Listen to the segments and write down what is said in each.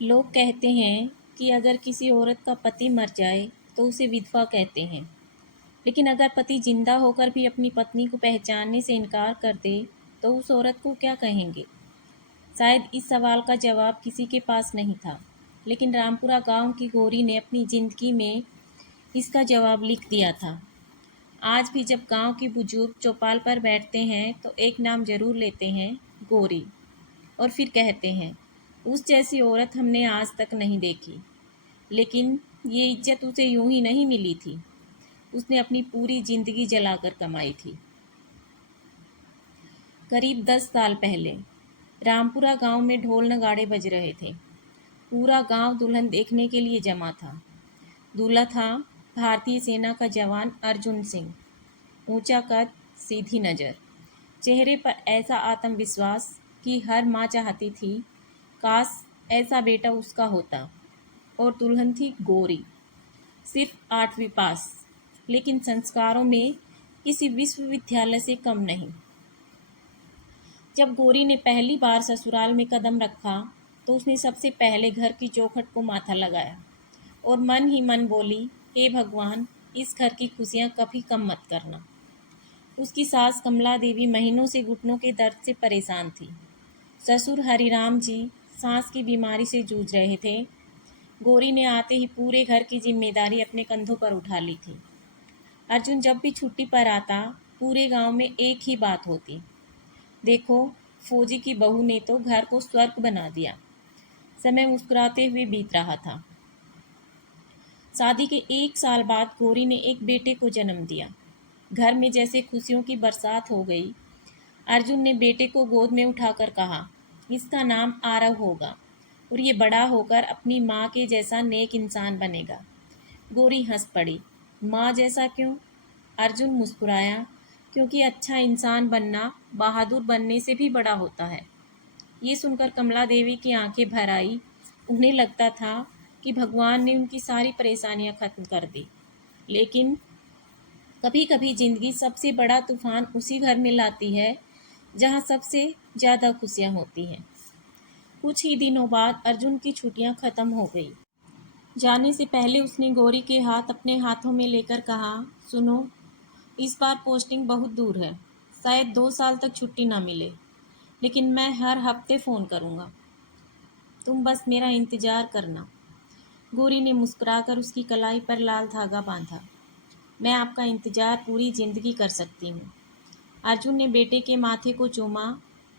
लोग कहते हैं कि अगर किसी औरत का पति मर जाए तो उसे विधवा कहते हैं। लेकिन अगर पति जिंदा होकर भी अपनी पत्नी को पहचानने से इनकार कर दे तो उस औरत को क्या कहेंगे? शायद इस सवाल का जवाब किसी के पास नहीं था, लेकिन रामपुरा गांव की गौरी ने अपनी जिंदगी में इसका जवाब लिख दिया था। आज भी जब गांव के बुजुर्ग चौपाल पर बैठते हैं तो एक नाम जरूर लेते हैं, गौरी। और फिर कहते हैं, उस जैसी औरत हमने आज तक नहीं देखी। लेकिन ये इज्जत उसे यूं ही नहीं मिली थी, उसने अपनी पूरी जिंदगी जलाकर कमाई थी। करीब 10 साल पहले रामपुरा गांव में ढोल नगाड़े बज रहे थे। पूरा गांव दुल्हन देखने के लिए जमा था। दूल्हा था भारतीय सेना का जवान अर्जुन सिंह। ऊंचा कद, सीधी नज़र, चेहरे पर ऐसा आत्मविश्वास कि हर माँ चाहती थी काश ऐसा बेटा उसका होता। और दुल्हन थी गौरी, सिर्फ 8वीं पास, लेकिन संस्कारों में किसी विश्वविद्यालय से कम नहीं। जब गौरी ने पहली बार ससुराल में कदम रखा तो उसने सबसे पहले घर की चौखट को माथा लगाया और मन ही मन बोली, हे भगवान, इस घर की खुशियाँ कभी कम मत करना। उसकी सास कमला देवी महीनों से घुटनों के दर्द से परेशान थी। ससुर हरिराम जी सांस की बीमारी से जूझ रहे थे। गौरी ने आते ही पूरे घर की जिम्मेदारी अपने कंधों पर उठा ली थी। अर्जुन जब भी छुट्टी पर आता, पूरे गांव में एक ही बात होती, देखो, फौजी की बहू ने तो घर को स्वर्ग बना दिया। समय मुस्कुराते हुए बीत रहा था। शादी के 1 साल बाद गौरी ने एक बेटे को जन्म दिया। घर में जैसे खुशियों की बरसात हो गई। अर्जुन ने बेटे को गोद में उठाकर कहा, इसका नाम आरव होगा और ये बड़ा होकर अपनी माँ के जैसा नेक इंसान बनेगा। गौरी हंस पड़ी। माँ जैसा क्यों? अर्जुन मुस्कुराया, क्योंकि अच्छा इंसान बनना बहादुर बनने से भी बड़ा होता है। ये सुनकर कमला देवी की आंखें भर आई। उन्हें लगता था कि भगवान ने उनकी सारी परेशानियां खत्म कर दी। लेकिन कभी कभी जिंदगी सबसे बड़ा तूफान उसी घर में लाती है जहां सबसे ज़्यादा खुशियां होती हैं। कुछ ही दिनों बाद अर्जुन की छुट्टियां खत्म हो गई। जाने से पहले उसने गौरी के हाथ अपने हाथों में लेकर कहा, सुनो, इस बार पोस्टिंग बहुत दूर है। शायद 2 साल तक छुट्टी ना मिले, लेकिन मैं हर हफ्ते फ़ोन करूँगा। तुम बस मेरा इंतज़ार करना। गौरी ने मुस्कुराकर उसकी कलाई पर लाल धागा बांधा। मैं आपका इंतज़ार पूरी ज़िंदगी कर सकती हूँ। अर्जुन ने बेटे के माथे को चूमा,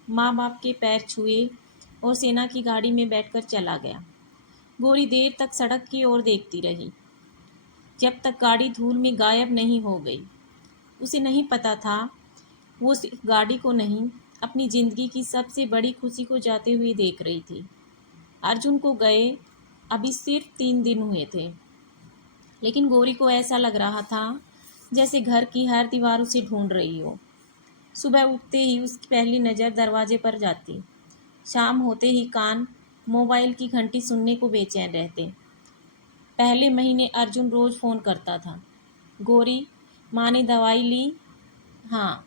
माँ बाप के पैर छुए और सेना की गाड़ी में बैठकर चला गया। गौरी देर तक सड़क की ओर देखती रही, जब तक गाड़ी धूल में गायब नहीं हो गई। उसे नहीं पता था वो सिर्फ गाड़ी को नहीं, अपनी ज़िंदगी की सबसे बड़ी खुशी को जाते हुए देख रही थी। अर्जुन को गए अभी सिर्फ 3 दिन हुए थे, लेकिन गौरी को ऐसा लग रहा था जैसे घर की हर दीवार उसे ढूंढ रही हो। सुबह उठते ही उसकी पहली नज़र दरवाजे पर जाती। शाम होते ही कान मोबाइल की घंटी सुनने को बेचैन रहते। पहले महीने अर्जुन रोज़ फ़ोन करता था, गौरी, माँ ने दवाई ली? हाँ।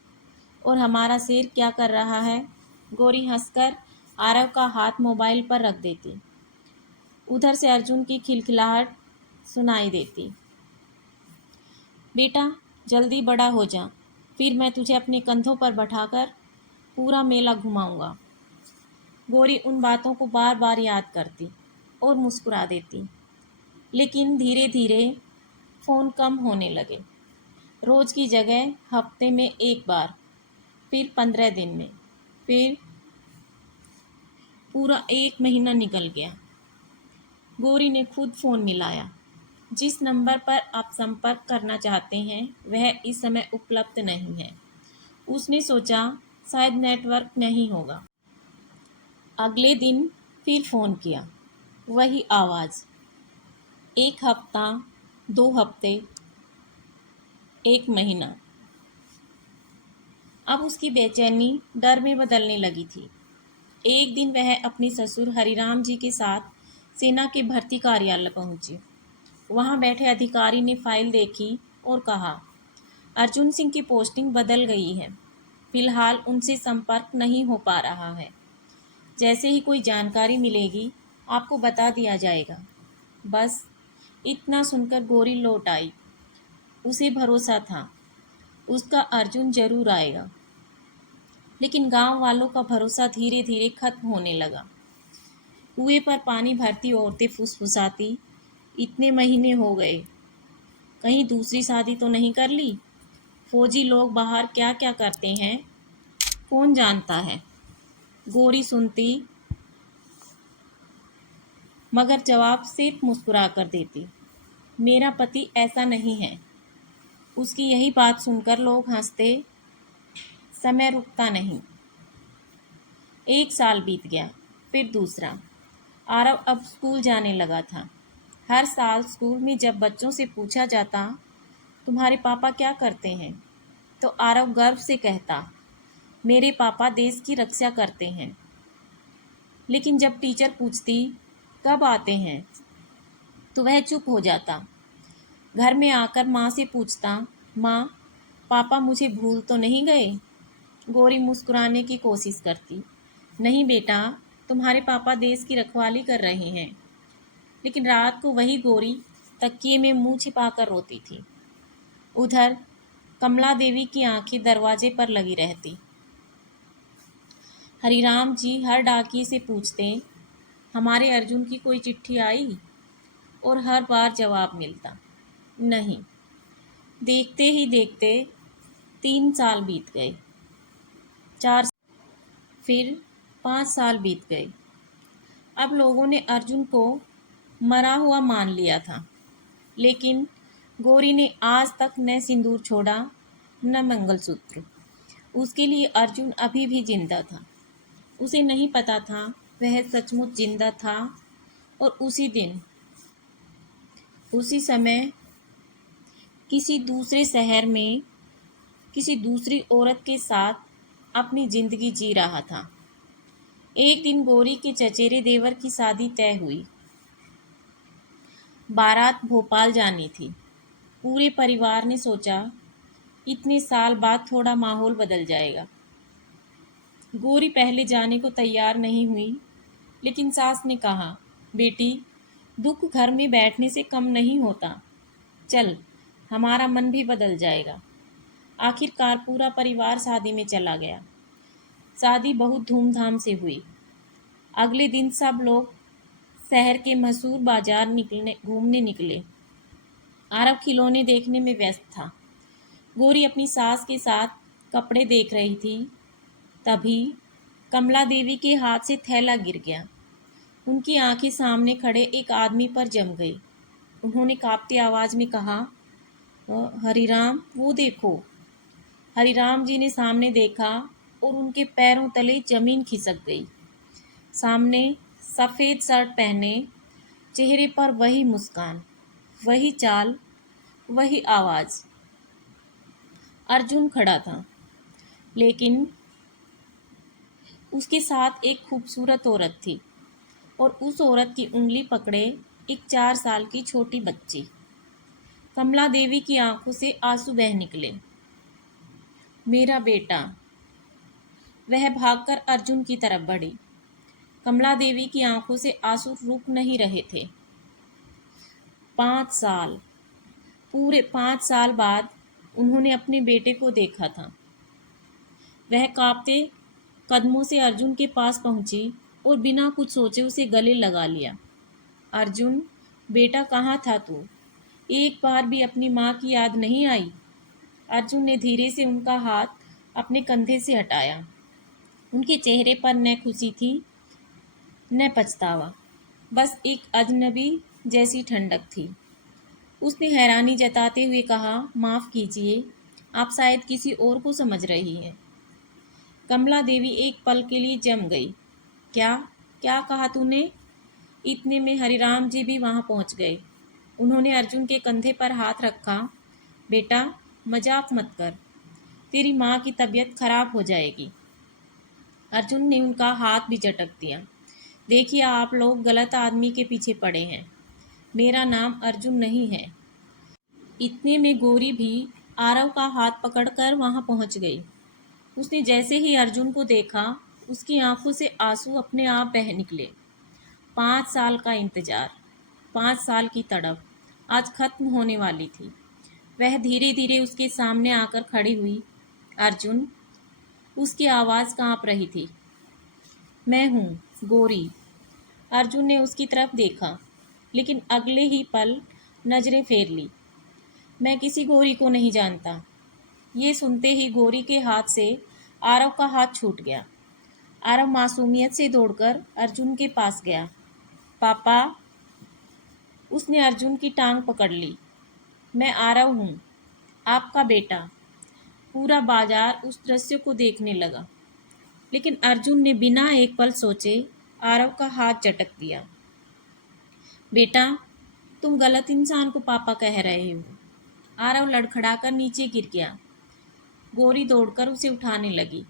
और हमारा शेर क्या कर रहा है? गौरी हंसकर आरव का हाथ मोबाइल पर रख देती। उधर से अर्जुन की खिलखिलाहट सुनाई देती, बेटा जल्दी बड़ा हो जा, फिर मैं तुझे अपने कंधों पर बैठाकर पूरा मेला घुमाऊंगा। गौरी उन बातों को बार बार याद करती और मुस्कुरा देती। लेकिन धीरे धीरे फ़ोन कम होने लगे। रोज़ की जगह हफ्ते में एक बार, फिर 15 दिन में, फिर पूरा 1 महीना निकल गया। गौरी ने खुद फ़ोन मिलाया। जिस नंबर पर आप संपर्क करना चाहते हैं वह इस समय उपलब्ध नहीं है। उसने सोचा शायद नेटवर्क नहीं होगा। अगले दिन फिर फ़ोन किया, वही आवाज़। 1 हफ्ता, 2 हफ्ते, 1 महीना। अब उसकी बेचैनी डर में बदलने लगी थी। एक दिन वह अपने ससुर हरिराम जी के साथ सेना के भर्ती कार्यालय पहुंची। वहां बैठे अधिकारी ने फाइल देखी और कहा, अर्जुन सिंह की पोस्टिंग बदल गई है। फिलहाल उनसे संपर्क नहीं हो पा रहा है। जैसे ही कोई जानकारी मिलेगी आपको बता दिया जाएगा। बस इतना सुनकर गौरी लौट आई। उसे भरोसा था उसका अर्जुन जरूर आएगा, लेकिन गांव वालों का भरोसा धीरे धीरे खत्म होने लगा। कुएं पर पानी भरती औरतें फुसफुसाती, इतने महीने हो गए, कहीं दूसरी शादी तो नहीं कर ली? फौजी लोग बाहर क्या क्या करते हैं कौन जानता है। गौरी सुनती मगर जवाब सिर्फ मुस्कुरा कर देती, मेरा पति ऐसा नहीं है। उसकी यही बात सुनकर लोग हंसते। समय रुकता नहीं। एक साल बीत गया, फिर दूसरा। आरव अब स्कूल जाने लगा था। हर साल स्कूल में जब बच्चों से पूछा जाता, तुम्हारे पापा क्या करते हैं, तो आरव गर्व से कहता, मेरे पापा देश की रक्षा करते हैं। लेकिन जब टीचर पूछती, कब आते हैं, तो वह चुप हो जाता। घर में आकर माँ से पूछता, माँ, पापा मुझे भूल तो नहीं गए? गौरी मुस्कुराने की कोशिश करती, नहीं बेटा, तुम्हारे पापा देश की रखवाली कर रहे हैं। लेकिन रात को वही गौरी तकिए में मुंह छिपाकर रोती थी। उधर कमला देवी की आंखें दरवाजे पर लगी रहती। हरिराम जी हर डाकिये से पूछते, हमारे अर्जुन की कोई चिट्ठी आई? और हर बार जवाब मिलता, नहीं। देखते ही देखते 3 साल बीत गए, 4, फिर 5 साल बीत गए। अब लोगों ने अर्जुन को मरा हुआ मान लिया था, लेकिन गौरी ने आज तक न सिंदूर छोड़ा न मंगलसूत्र। उसके लिए अर्जुन अभी भी जिंदा था। उसे नहीं पता था वह सचमुच जिंदा था, और उसी दिन उसी समय किसी दूसरे शहर में किसी दूसरी औरत के साथ अपनी जिंदगी जी रहा था। एक दिन गौरी के चचेरे देवर की शादी तय हुई। बारात भोपाल जानी थी। पूरे परिवार ने सोचा, इतने साल बाद थोड़ा माहौल बदल जाएगा। गौरी पहले जाने को तैयार नहीं हुई, लेकिन सास ने कहा, बेटी, दुख घर में बैठने से कम नहीं होता। चल, हमारा मन भी बदल जाएगा। आखिरकार पूरा परिवार शादी में चला गया। शादी बहुत धूमधाम से हुई। अगले दिन सब लोग शहर के मशहूर बाजार घूमने निकले। आरव खिलौने देखने में व्यस्त था। गौरी अपनी सास के साथ कपड़े देख रही थी। तभी कमला देवी के हाथ से थैला गिर गया। उनकी आंखें सामने खड़े एक आदमी पर जम गई। उन्होंने कांपती आवाज में कहा, हरिराम, वो देखो। हरिराम जी ने सामने देखा और उनके पैरों तले जमीन खिसक गई। सामने सफ़ेद शर्ट पहने, चेहरे पर वही मुस्कान, वही चाल, वही आवाज़। अर्जुन खड़ा था, लेकिन उसके साथ एक खूबसूरत औरत थी, और उस औरत की उंगली पकड़े एक 4 साल की छोटी बच्ची। कमला देवी की आंखों से आंसू बह निकले। मेरा बेटा। वह भागकर अर्जुन की तरफ बढ़ी। कमला देवी की आंखों से आंसू रुक नहीं रहे थे। 5 साल, पूरे 5 साल बाद उन्होंने अपने बेटे को देखा था। वह कांपते कदमों से अर्जुन के पास पहुंची और बिना कुछ सोचे उसे गले लगा लिया। अर्जुन, बेटा, कहाँ था तू? एक बार भी अपनी माँ की याद नहीं आई? अर्जुन ने धीरे से उनका हाथ अपने कंधे से हटाया। उनके चेहरे पर न खुशी थी न पछतावा, बस एक अजनबी जैसी ठंडक थी। उसने हैरानी जताते हुए कहा, माफ़ कीजिए, आप शायद किसी और को समझ रही हैं। कमला देवी एक पल के लिए जम गई। क्या क्या कहा तूने? इतने में हरिराम जी भी वहां पहुंच गए। उन्होंने अर्जुन के कंधे पर हाथ रखा। बेटा, मजाक मत कर, तेरी माँ की तबीयत खराब हो जाएगी। अर्जुन ने उनका हाथ भी झटक दिया। देखिए, आप लोग गलत आदमी के पीछे पड़े हैं। मेरा नाम अर्जुन नहीं है। इतने में गौरी भी आरव का हाथ पकड़कर वहां पहुंच गई। उसने जैसे ही अर्जुन को देखा, उसकी आंखों से आंसू अपने आप बह निकले। 5 साल का इंतजार, 5 साल की तड़प आज खत्म होने वाली थी। वह धीरे धीरे उसके सामने आकर खड़ी हुई। अर्जुन, उसकी आवाज़ कांप रही थी। मैं हूँ, गौरी। अर्जुन ने उसकी तरफ देखा, लेकिन अगले ही पल नजरें फेर ली। मैं किसी गौरी को नहीं जानता। ये सुनते ही गौरी के हाथ से आरव का हाथ छूट गया। आरव मासूमियत से दौड़कर अर्जुन के पास गया। पापा। उसने अर्जुन की टांग पकड़ ली। मैं आरव हूँ, आपका बेटा। पूरा बाजार उस दृश्य को देखने लगा, लेकिन अर्जुन ने बिना एक पल सोचे आरव का हाथ झटक दिया। बेटा, तुम गलत इंसान को पापा कह रहे हो। आरव लड़खड़ाकर नीचे गिर गया। गौरी दौड़कर उसे उठाने लगी।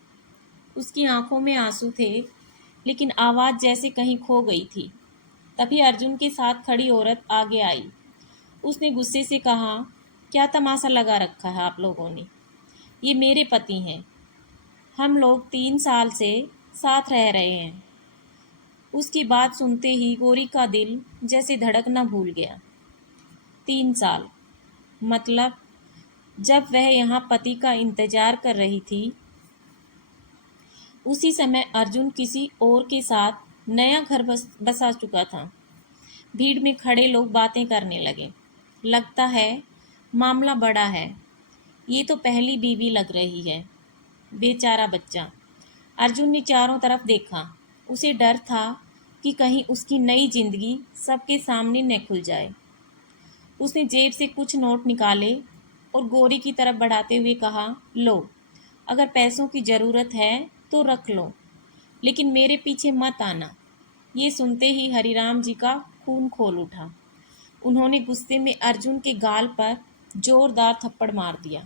उसकी आंखों में आंसू थे, लेकिन आवाज़ जैसे कहीं खो गई थी। तभी अर्जुन के साथ खड़ी औरत आगे आई। उसने गुस्से से कहा, क्या तमाशा लगा रखा है आप लोगों ने? ये मेरे पति हैं। हम लोग 3 साल से साथ रह रहे हैं। उसकी बात सुनते ही गौरी का दिल जैसे धड़कना भूल गया। 3 साल, मतलब जब वह यहाँ पति का इंतजार कर रही थी, उसी समय अर्जुन किसी और के साथ नया घर बसा चुका था। भीड़ में खड़े लोग बातें करने लगे। लगता है मामला बड़ा है। ये तो पहली बीवी लग रही है। बेचारा बच्चा। अर्जुन ने चारों तरफ देखा। उसे डर था कि कहीं उसकी नई जिंदगी सबके सामने न खुल जाए। उसने जेब से कुछ नोट निकाले और गौरी की तरफ बढ़ाते हुए कहा, लो, अगर पैसों की ज़रूरत है तो रख लो, लेकिन मेरे पीछे मत आना। ये सुनते ही हरिराम जी का खून खोल उठा। उन्होंने गुस्से में अर्जुन के गाल पर जोरदार थप्पड़ मार दिया।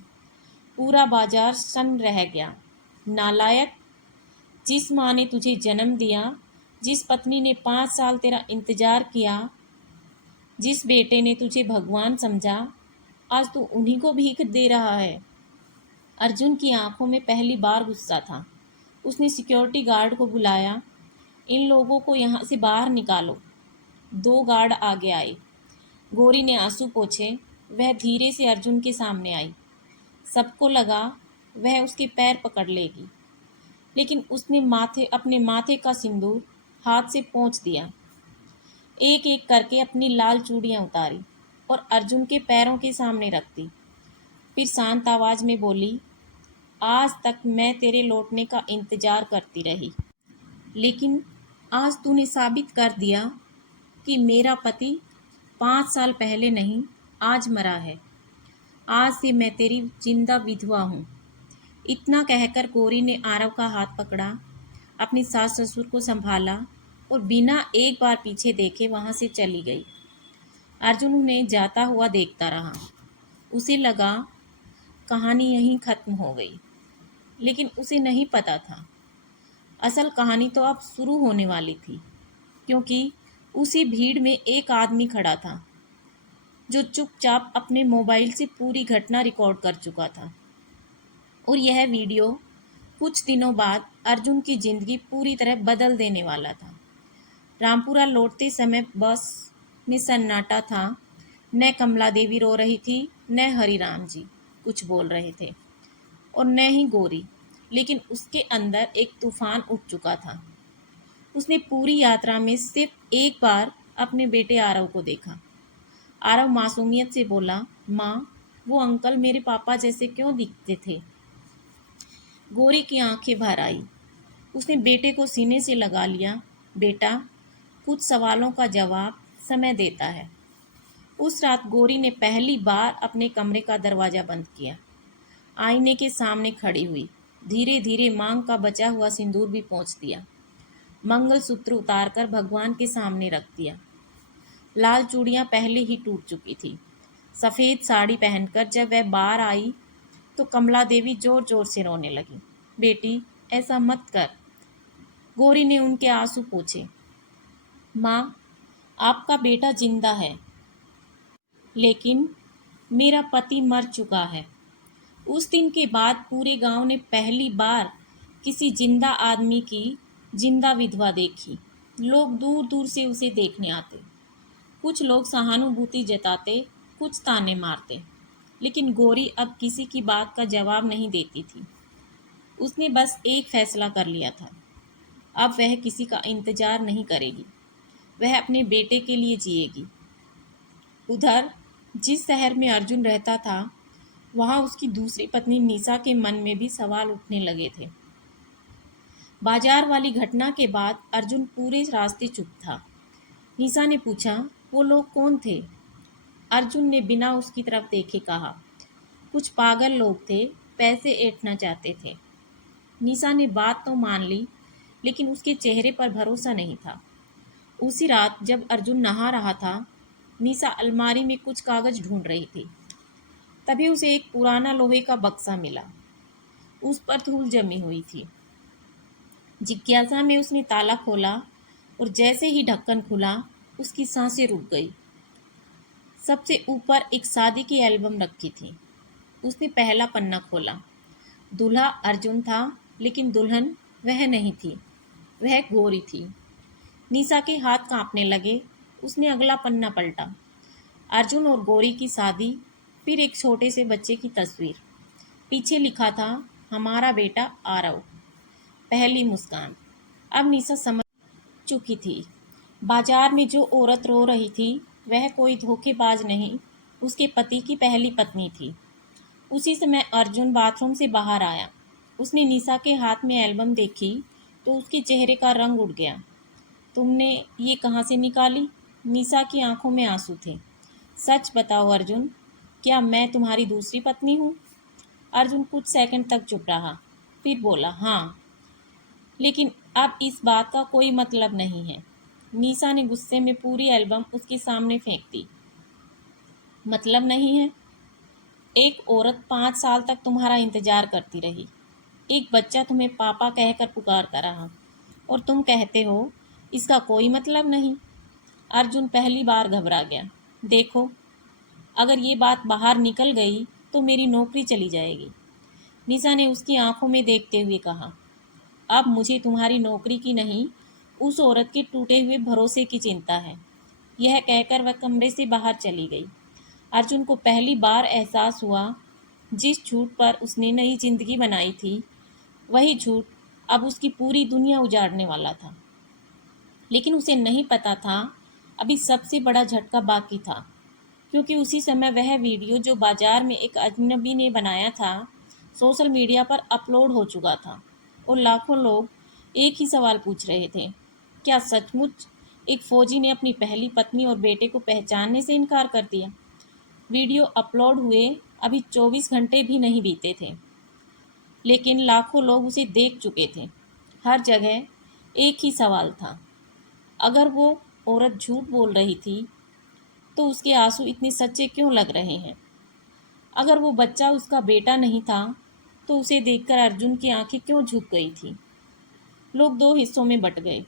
पूरा बाजार सन्न रह गया। नालायक, जिस माँ ने तुझे जन्म दिया, जिस पत्नी ने 5 साल तेरा इंतजार किया, जिस बेटे ने तुझे भगवान समझा, आज तू उन्हीं को भीख दे रहा है। अर्जुन की आंखों में पहली बार गुस्सा था। उसने सिक्योरिटी गार्ड को बुलाया। इन लोगों को यहाँ से बाहर निकालो। 2 गार्ड आगे आए। गौरी ने आंसू पोंछे। वह धीरे से अर्जुन के सामने आई। सबको लगा वह उसके पैर पकड़ लेगी, लेकिन उसने अपने माथे का सिंदूर हाथ से पोंछ दिया। एक एक करके अपनी लाल चूड़ियाँ उतारी और अर्जुन के पैरों के सामने रख दी। फिर शांत आवाज़ में बोली, आज तक मैं तेरे लौटने का इंतजार करती रही, लेकिन आज तूने साबित कर दिया कि मेरा पति 5 साल पहले नहीं, आज मरा है। आज से मैं तेरी जिंदा विधवा हूँ। इतना कहकर गौरी ने आरव का हाथ पकड़ा, अपनी सास ससुर को संभाला और बिना एक बार पीछे देखे वहाँ से चली गई। अर्जुन उन्हें जाता हुआ देखता रहा। उसे लगा कहानी यहीं खत्म हो गई, लेकिन उसे नहीं पता था असल कहानी तो अब शुरू होने वाली थी, क्योंकि उसी भीड़ में एक आदमी खड़ा था जो चुपचाप अपने मोबाइल से पूरी घटना रिकॉर्ड कर चुका था। और यह वीडियो कुछ दिनों बाद अर्जुन की जिंदगी पूरी तरह बदल देने वाला था। रामपुरा लौटते समय बस में सन्नाटा था। न कमला देवी रो रही थी, न हरिराम जी कुछ बोल रहे थे, और न ही गौरी, लेकिन उसके अंदर एक तूफान उठ चुका था। उसने पूरी यात्रा में सिर्फ एक बार अपने बेटे आरव को देखा। आरव मासूमियत से बोला, माँ, वो अंकल मेरे पापा जैसे क्यों दिखते थे? गौरी की आंखें भर आई। उसने बेटे को सीने से लगा लिया। बेटा, कुछ सवालों का जवाब समय देता है। उस रात गौरी ने पहली बार अपने कमरे का दरवाज़ा बंद किया। आईने के सामने खड़ी हुई। धीरे धीरे मांग का बचा हुआ सिंदूर भी पोंछ दिया। मंगलसूत्र उतारकर भगवान के सामने रख दिया। लाल चूड़ियाँ पहले ही टूट चुकी थी। सफ़ेद साड़ी पहनकर जब वह बाहर आई तो कमला देवी जोर जोर से रोने लगी। बेटी, ऐसा मत कर। गौरी ने उनके आंसू पोंछे। माँ, आपका बेटा जिंदा है, लेकिन मेरा पति मर चुका है। उस दिन के बाद पूरे गांव ने पहली बार किसी जिंदा आदमी की जिंदा विधवा देखी। लोग दूर दूर से उसे देखने आते। कुछ लोग सहानुभूति जताते, कुछ ताने मारते, लेकिन गोरी अब किसी की बात का जवाब नहीं देती थी। उसने बस एक फैसला कर लिया था, अब वह किसी का इंतजार नहीं करेगी। वह अपने बेटे के लिए जिएगी। उधर जिस शहर में अर्जुन रहता था, वहां उसकी दूसरी पत्नी निशा के मन में भी सवाल उठने लगे थे। बाजार वाली घटना के बाद अर्जुन पूरे रास्ते चुप था। निशा ने पूछा, वो लोग कौन थे? अर्जुन ने बिना उसकी तरफ देखे कहा, कुछ पागल लोग थे, पैसे ऐंठना चाहते थे। निशा ने बात तो मान ली, लेकिन उसके चेहरे पर भरोसा नहीं था। उसी रात जब अर्जुन नहा रहा था, निशा अलमारी में कुछ कागज ढूंढ रही थी। तभी उसे एक पुराना लोहे का बक्सा मिला। उस पर धूल जमी हुई थी। जिज्ञासा में उसने ताला खोला और जैसे ही ढक्कन खुला, उसकी सांसें रुक गई। सबसे ऊपर एक शादी की एल्बम रखी थी। उसने पहला पन्ना खोला। दूल्हा अर्जुन था, लेकिन दुल्हन वह नहीं थी, वह गोरी थी। निशा के हाथ कांपने लगे। उसने अगला पन्ना पलटा। अर्जुन और गौरी की शादी, फिर एक छोटे से बच्चे की तस्वीर। पीछे लिखा था, हमारा बेटा आरव। पहली मुस्कान। अब निशा समझ चुकी थी। बाजार में जो औरत रो रही थी, वह कोई धोखेबाज नहीं, उसके पति की पहली पत्नी थी। उसी समय अर्जुन बाथरूम से बाहर आया। उसने निशा के हाथ में एल्बम देखी तो उसके चेहरे का रंग उड़ गया। तुमने ये कहाँ से निकाली? निशा की आंखों में आंसू थे। सच बताओ अर्जुन, क्या मैं तुम्हारी दूसरी पत्नी हूँ? अर्जुन कुछ सेकंड तक चुप रहा, फिर बोला, हाँ, लेकिन अब इस बात का कोई मतलब नहीं है। निशा ने गुस्से में पूरी एल्बम उसके सामने फेंक दी। मतलब नहीं है? एक औरत 5 साल तक तुम्हारा इंतजार करती रही, एक बच्चा तुम्हें पापा कहकर पुकारता रहा, और तुम कहते हो इसका कोई मतलब नहीं। अर्जुन पहली बार घबरा गया। देखो, अगर ये बात बाहर निकल गई तो मेरी नौकरी चली जाएगी। निशा ने उसकी आंखों में देखते हुए कहा, अब मुझे तुम्हारी नौकरी की नहीं, उस औरत के टूटे हुए भरोसे की चिंता है। यह कहकर वह कमरे से बाहर चली गई। अर्जुन को पहली बार एहसास हुआ, जिस झूठ पर उसने नई जिंदगी बनाई थी, वही झूठ अब उसकी पूरी दुनिया उजाड़ने वाला था। लेकिन उसे नहीं पता था, अभी सबसे बड़ा झटका बाकी था, क्योंकि उसी समय वह वीडियो जो बाजार में एक अजनबी ने बनाया था, सोशल मीडिया पर अपलोड हो चुका था और लाखों लोग एक ही सवाल पूछ रहे थे, क्या सचमुच एक फौजी ने अपनी पहली पत्नी और बेटे को पहचानने से इनकार कर दिया? वीडियो अपलोड हुए अभी 24 घंटे भी नहीं बीते थे, लेकिन लाखों लोग उसे देख चुके थे। हर जगह एक ही सवाल था, अगर वो औरत झूठ बोल रही थी तो उसके आंसू इतने सच्चे क्यों लग रहे हैं? अगर वो बच्चा उसका बेटा नहीं था तो उसे देखकर अर्जुन की आंखें क्यों झुक गई थी? लोग दो हिस्सों में बट गए।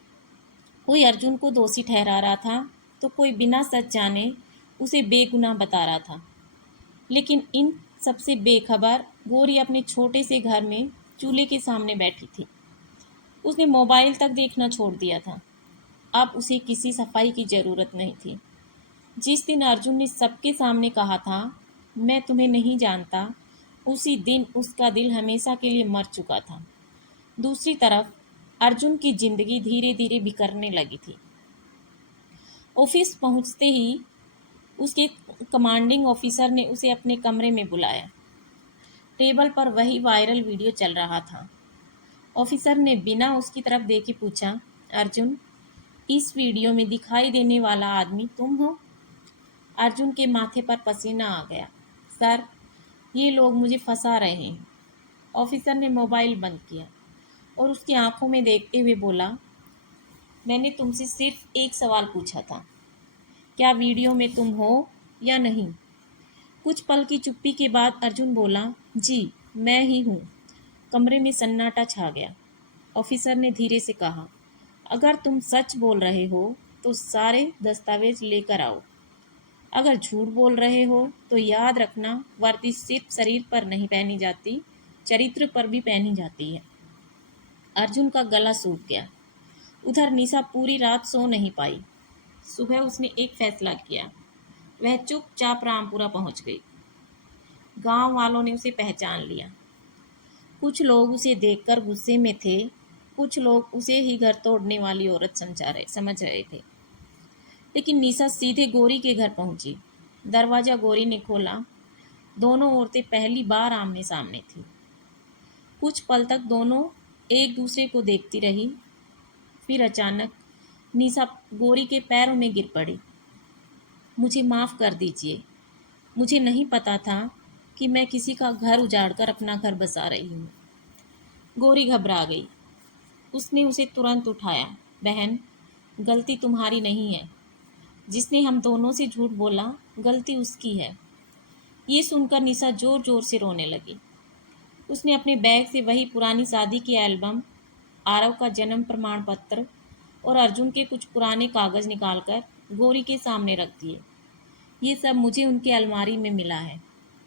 कोई अर्जुन को दोषी ठहरा रहा था तो कोई बिना सच जाने उसे बेगुनाह बता रहा था। लेकिन इन सबसे बेखबर गौरी अपने छोटे से घर में चूल्हे के सामने बैठी थी। उसने मोबाइल तक देखना छोड़ दिया था। अब उसे किसी सफाई की जरूरत नहीं थी। जिस दिन अर्जुन ने सबके सामने कहा था, मैं तुम्हें नहीं जानता, उसी दिन उसका दिल हमेशा के लिए मर चुका था। दूसरी तरफ अर्जुन की जिंदगी धीरे धीरे बिखरने लगी थी। ऑफिस पहुंचते ही उसके कमांडिंग ऑफिसर ने उसे अपने कमरे में बुलाया। टेबल पर वही वायरल वीडियो चल रहा था। ऑफिसर ने बिना उसकी तरफ देखे पूछा, अर्जुन, इस वीडियो में दिखाई देने वाला आदमी तुम हो? अर्जुन के माथे पर पसीना आ गया। सर, ये लोग मुझे फंसा रहे हैं। ऑफिसर ने मोबाइल बंद किया और उसकी आंखों में देखते हुए बोला, मैंने तुमसे सिर्फ एक सवाल पूछा था, क्या वीडियो में तुम हो या नहीं? कुछ पल की चुप्पी के बाद अर्जुन बोला, जी, मैं ही हूँ। कमरे में सन्नाटा छा गया। ऑफिसर ने धीरे से कहा, अगर तुम सच बोल रहे हो तो सारे दस्तावेज लेकर आओ। अगर झूठ बोल रहे हो तो याद रखना, वर्दी सिर्फ शरीर पर नहीं पहनी जाती, चरित्र पर भी पहनी जाती है। अर्जुन का गला सूख गया। उधर निशा पूरी रात सो नहीं पाई। सुबह उसने एक फैसला किया। वह चुपचाप रामपुरा पहुंच गई। गांव वालों ने उसे पहचान लिया। कुछ लोग उसे देखकर गुस्से में थे, कुछ लोग उसे ही घर तोड़ने वाली औरत समझ रहे थे। लेकिन निशा सीधे गौरी के घर पहुंची। दरवाजा गौरी ने खोला। दोनों औरतें पहली बार आमने सामने थी। कुछ पल तक दोनों एक दूसरे को देखती रही। फिर अचानक निशा गौरी के पैरों में गिर पड़ी। मुझे माफ़ कर दीजिए, मुझे नहीं पता था कि मैं किसी का घर उजाड़कर अपना घर बसा रही हूँ। गौरी घबरा गई। उसने उसे तुरंत उठाया। बहन, गलती तुम्हारी नहीं है। जिसने हम दोनों से झूठ बोला, गलती उसकी है। ये सुनकर निशा जोर जोर से रोने लगी। उसने अपने बैग से वही पुरानी शादी की एल्बम, आरव का जन्म प्रमाण पत्र और अर्जुन के कुछ पुराने कागज़ निकालकर गौरी के सामने रख दिए। ये सब मुझे उनकी अलमारी में मिला है।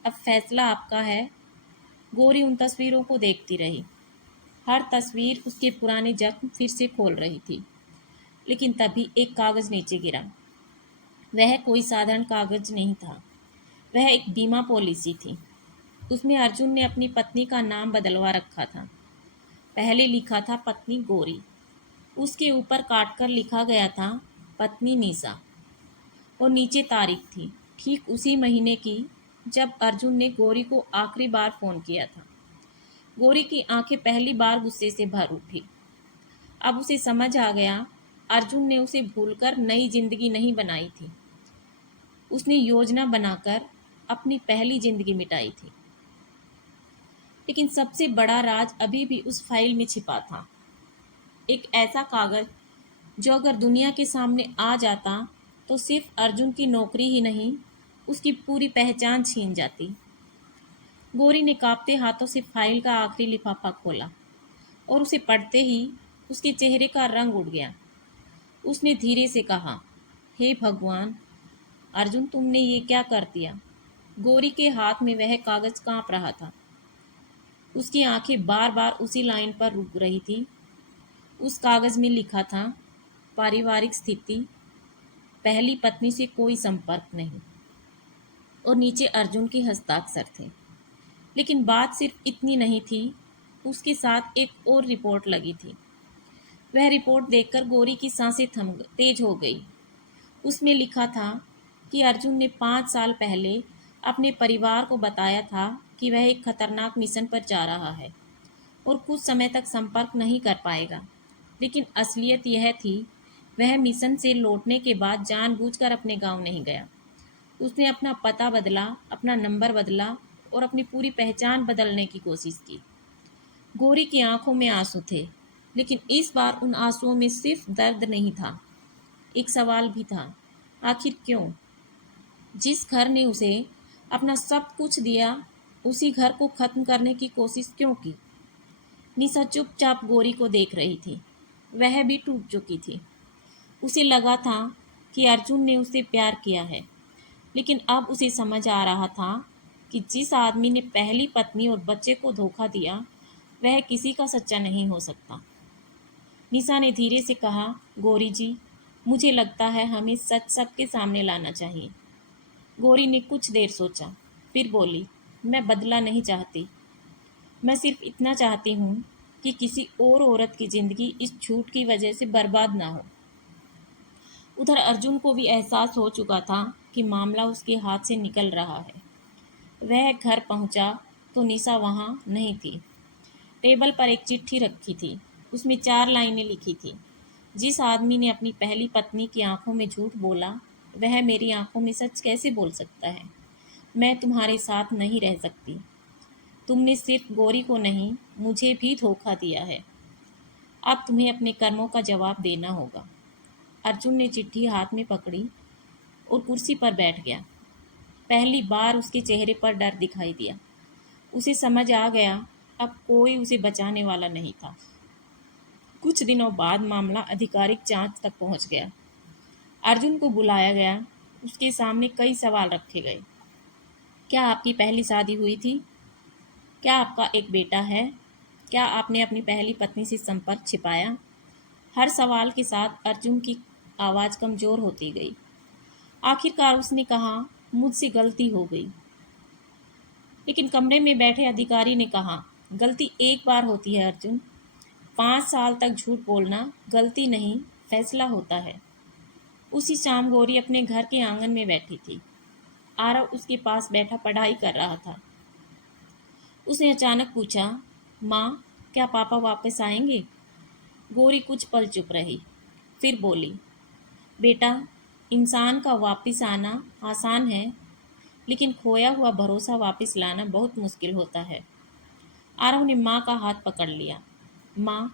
अब फैसला आपका है। गौरी उन तस्वीरों को देखती रही। हर तस्वीर उसके पुराने जख्म फिर से खोल रही थी। लेकिन तभी एक कागज़ नीचे गिरा। वह कोई साधारण कागज़ नहीं था। वह एक बीमा पॉलिसी थी। उसमें अर्जुन ने अपनी पत्नी का नाम बदलवा रखा था। पहले लिखा था पत्नी गौरी। उसके ऊपर काटकर लिखा गया था पत्नी निशा। और नीचे तारीख थी, ठीक उसी महीने की जब अर्जुन ने गौरी को आखिरी बार फ़ोन किया था। गौरी की आंखें पहली बार गुस्से से भर उठी। अब उसे समझ आ गया, अर्जुन ने उसे भूलकर नई जिंदगी नहीं बनाई थी। उसने योजना बनाकर अपनी पहली जिंदगी मिटाई थी। लेकिन सबसे बड़ा राज अभी भी उस फाइल में छिपा था। एक ऐसा कागज जो अगर दुनिया के सामने आ जाता तो सिर्फ अर्जुन की नौकरी ही नहीं, उसकी पूरी पहचान छीन जाती। गौरी ने कांपते हाथों से फाइल का आखिरी लिफाफा खोला और उसे पढ़ते ही उसके चेहरे का रंग उड़ गया। उसने धीरे से कहा, हे भगवान, अर्जुन, तुमने ये क्या कर दिया। गौरी के हाथ में वह कागज कांप रहा था। उसकी आंखें बार बार उसी लाइन पर रुक रही थी। उस कागज में लिखा था, पारिवारिक स्थिति, पहली पत्नी से कोई संपर्क नहीं। और नीचे अर्जुन के हस्ताक्षर थे। लेकिन बात सिर्फ इतनी नहीं थी, उसके साथ एक और रिपोर्ट लगी थी। वह रिपोर्ट देखकर गौरी की सांसें तेज हो गई। उसमें लिखा था कि अर्जुन ने 5 साल पहले अपने परिवार को बताया था कि वह एक खतरनाक मिशन पर जा रहा है और कुछ समय तक संपर्क नहीं कर पाएगा। लेकिन असलियत यह थी, वह मिशन से लौटने के बाद जानबूझकर अपने गांव नहीं गया। उसने अपना पता बदला, अपना नंबर बदला और अपनी पूरी पहचान बदलने की कोशिश की। गौरी की आंखों में आंसू थे, लेकिन इस बार उन आंसुओं में सिर्फ दर्द नहीं था, एक सवाल भी था। आखिर क्यों? जिस घर ने उसे अपना सब कुछ दिया, उसी घर को खत्म करने की कोशिश क्यों की? निशा चुपचाप गौरी को देख रही थी। वह भी टूट चुकी थी। उसे लगा था कि अर्जुन ने उसे प्यार किया है, लेकिन अब उसे समझ आ रहा था कि जिस आदमी ने पहली पत्नी और बच्चे को धोखा दिया, वह किसी का सच्चा नहीं हो सकता। निशा ने धीरे से कहा, गौरी जी, मुझे लगता है हमें सच सबके सामने लाना चाहिए। गौरी ने कुछ देर सोचा, फिर बोली, मैं बदला नहीं चाहती। मैं सिर्फ इतना चाहती हूँ कि किसी और औरत की ज़िंदगी इस झूठ की वजह से बर्बाद ना हो। उधर अर्जुन को भी एहसास हो चुका था कि मामला उसके हाथ से निकल रहा है। वह घर पहुंचा तो निशा वहां नहीं थी। टेबल पर एक चिट्ठी रखी थी। उसमें 4 लाइनें लिखी थी। जिस आदमी ने अपनी पहली पत्नी की आंखों में झूठ बोला, वह मेरी आंखों में सच कैसे बोल सकता है। मैं तुम्हारे साथ नहीं रह सकती। तुमने सिर्फ गौरी को नहीं, मुझे भी धोखा दिया है। अब तुम्हें अपने कर्मों का जवाब देना होगा। अर्जुन ने चिट्ठी हाथ में पकड़ी और कुर्सी पर बैठ गया। पहली बार उसके चेहरे पर डर दिखाई दिया। उसे समझ आ गया, अब कोई उसे बचाने वाला नहीं था। कुछ दिनों बाद मामला आधिकारिक जांच तक पहुंच गया। अर्जुन को बुलाया गया। उसके सामने कई सवाल रखे गए। क्या आपकी पहली शादी हुई थी? क्या आपका एक बेटा है? क्या आपने अपनी पहली पत्नी से संपर्क छिपाया? हर सवाल के साथ अर्जुन की आवाज़ कमज़ोर होती गई। आखिरकार उसने कहा, मुझसे गलती हो गई। लेकिन कमरे में बैठे अधिकारी ने कहा, गलती एक बार होती है अर्जुन। 5 साल तक झूठ बोलना गलती नहीं, फैसला होता है। उसी शाम गौरी अपने घर के आंगन में बैठी थी। आरव उसके पास बैठा पढ़ाई कर रहा था। उसने अचानक पूछा, माँ, क्या पापा वापस आएंगे? गौरी कुछ पल चुप रही, फिर बोली, बेटा, इंसान का वापस आना आसान है, लेकिन खोया हुआ भरोसा वापस लाना बहुत मुश्किल होता है। आरव ने माँ का हाथ पकड़ लिया। माँ,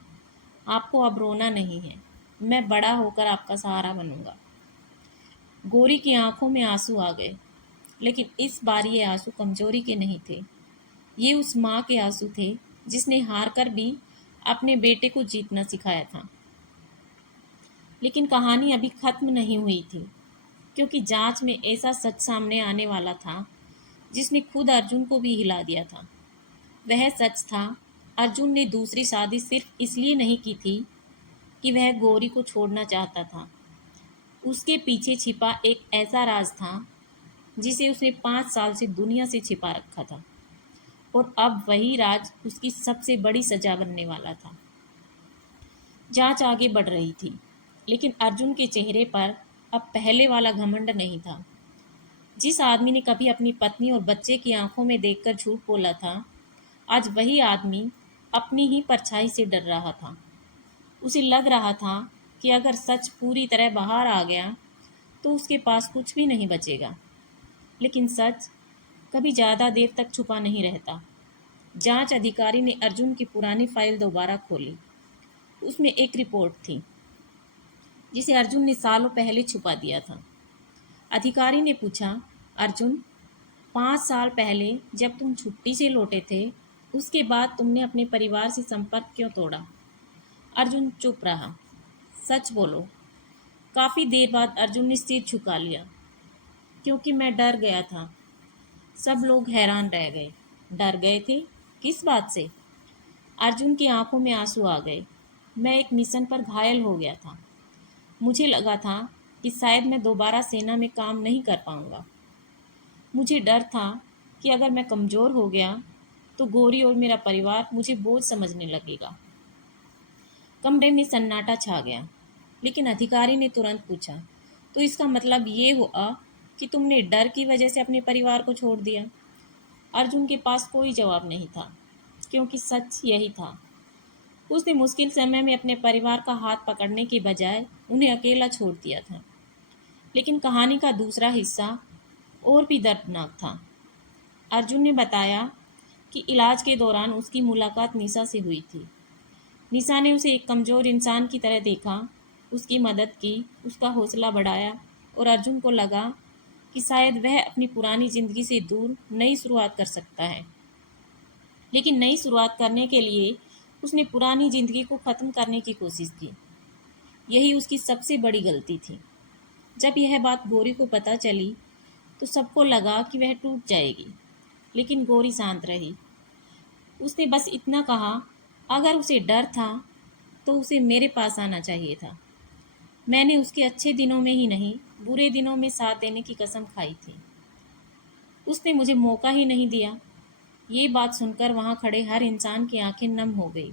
आपको अब रोना नहीं है। मैं बड़ा होकर आपका सहारा बनूंगा। गौरी की आंखों में आंसू आ गए, लेकिन इस बार ये आंसू कमजोरी के नहीं थे। ये उस माँ के आंसू थे जिसने हार कर भी अपने बेटे को जीतना सिखाया था। लेकिन कहानी अभी खत्म नहीं हुई थी, क्योंकि जांच में ऐसा सच सामने आने वाला था जिसने खुद अर्जुन को भी हिला दिया था। वह सच था, अर्जुन ने दूसरी शादी सिर्फ इसलिए नहीं की थी कि वह गौरी को छोड़ना चाहता था। उसके पीछे छिपा एक ऐसा राज था जिसे उसने 5 साल से दुनिया से छिपा रखा था, और अब वही राज उसकी सबसे बड़ी सजा बनने वाला था। जांच आगे बढ़ रही थी, लेकिन अर्जुन के चेहरे पर अब पहले वाला घमंड नहीं था। जिस आदमी ने कभी अपनी पत्नी और बच्चे की आंखों में देखकर झूठ बोला था, आज वही आदमी अपनी ही परछाई से डर रहा था। उसे लग रहा था कि अगर सच पूरी तरह बाहर आ गया तो उसके पास कुछ भी नहीं बचेगा। लेकिन सच कभी ज़्यादा देर तक छुपा नहीं रहता। जांच अधिकारी ने अर्जुन की पुरानी फाइल दोबारा खोली। उसमें एक रिपोर्ट थी जिसे अर्जुन ने सालों पहले छुपा दिया था। अधिकारी ने पूछा, अर्जुन, 5 साल पहले जब तुम छुट्टी से लौटे थे, उसके बाद तुमने अपने परिवार से संपर्क क्यों तोड़ा? अर्जुन चुप रहा। सच बोलो। काफ़ी देर बाद अर्जुन ने सिर झुका लिया। क्योंकि मैं डर गया था। सब लोग हैरान रह गए। डर गए थे? किस बात से? अर्जुन की आंखों में आंसू आ गए। मैं एक मिशन पर घायल हो गया था। मुझे लगा था कि शायद मैं दोबारा सेना में काम नहीं कर पाऊंगा। मुझे डर था कि अगर मैं कमज़ोर हो गया तो गौरी और मेरा परिवार मुझे बोझ समझने लगेगा। कमरे में सन्नाटा छा गया, लेकिन अधिकारी ने तुरंत पूछा, तो इसका मतलब ये हुआ कि तुमने डर की वजह से अपने परिवार को छोड़ दिया? अर्जुन के पास कोई जवाब नहीं था, क्योंकि सच यही था। उसने मुश्किल समय में अपने परिवार का हाथ पकड़ने के बजाय उन्हें अकेला छोड़ दिया था। लेकिन कहानी का दूसरा हिस्सा और भी दर्दनाक था। अर्जुन ने बताया कि इलाज के दौरान उसकी मुलाकात निशा से हुई थी। निशा ने उसे एक कमज़ोर इंसान की तरह देखा, उसकी मदद की, उसका हौसला बढ़ाया, और अर्जुन को लगा कि शायद वह अपनी पुरानी ज़िंदगी से दूर नई शुरुआत कर सकता है। लेकिन नई शुरुआत करने के लिए उसने पुरानी ज़िंदगी को ख़त्म करने की कोशिश की। यही उसकी सबसे बड़ी गलती थी। जब यह बात गौरी को पता चली तो सबको लगा कि वह टूट जाएगी, लेकिन गौरी शांत रही। उसने बस इतना कहा, अगर उसे डर था तो उसे मेरे पास आना चाहिए था। मैंने उसके अच्छे दिनों में ही नहीं, बुरे दिनों में साथ देने की कसम खाई थी। उसने मुझे मौका ही नहीं दिया। ये बात सुनकर वहाँ खड़े हर इंसान की आंखें नम हो गई।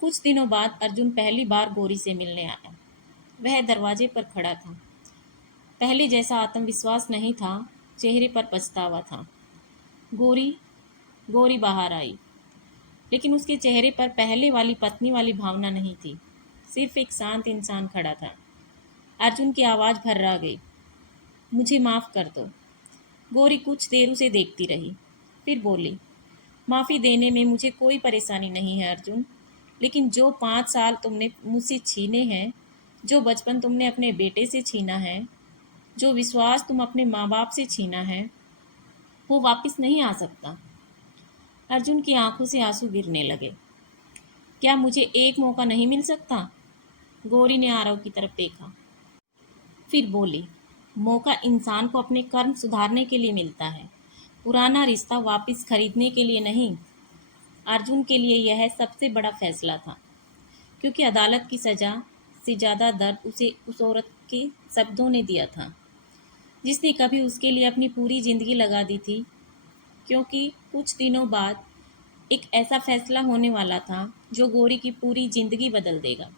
कुछ दिनों बाद अर्जुन पहली बार गौरी से मिलने आया। वह दरवाजे पर खड़ा था। पहले जैसा आत्मविश्वास नहीं था, चेहरे पर पछतावा था। गौरी, गौरी बाहर आई, लेकिन उसके चेहरे पर पहले वाली पत्नी वाली भावना नहीं थी। सिर्फ एक शांत इंसान खड़ा था। अर्जुन की आवाज़ भर्रा गई, मुझे माफ़ कर दो। गौरी कुछ देर उसे देखती रही, फिर बोली, माफ़ी देने में मुझे कोई परेशानी नहीं है अर्जुन, लेकिन जो 5 साल तुमने मुझसे छीने हैं, जो बचपन तुमने अपने बेटे से छीना है, जो विश्वास तुम अपने माँ बाप से छीना है, वो वापस नहीं आ सकता। अर्जुन की आंखों से आंसू गिरने लगे। क्या मुझे एक मौका नहीं मिल सकता? गौरी ने आरव की तरफ देखा, फिर बोली, मौका इंसान को अपने कर्म सुधारने के लिए मिलता है, पुराना रिश्ता वापस खरीदने के लिए नहीं। अर्जुन के लिए यह सबसे बड़ा फैसला था, क्योंकि अदालत की सज़ा से ज़्यादा दर्द उसे उस औरत के शब्दों ने दिया था, जिसने कभी उसके लिए अपनी पूरी ज़िंदगी लगा दी थी। क्योंकि कुछ दिनों बाद एक ऐसा फैसला होने वाला था जो गौरी की पूरी ज़िंदगी बदल देगा।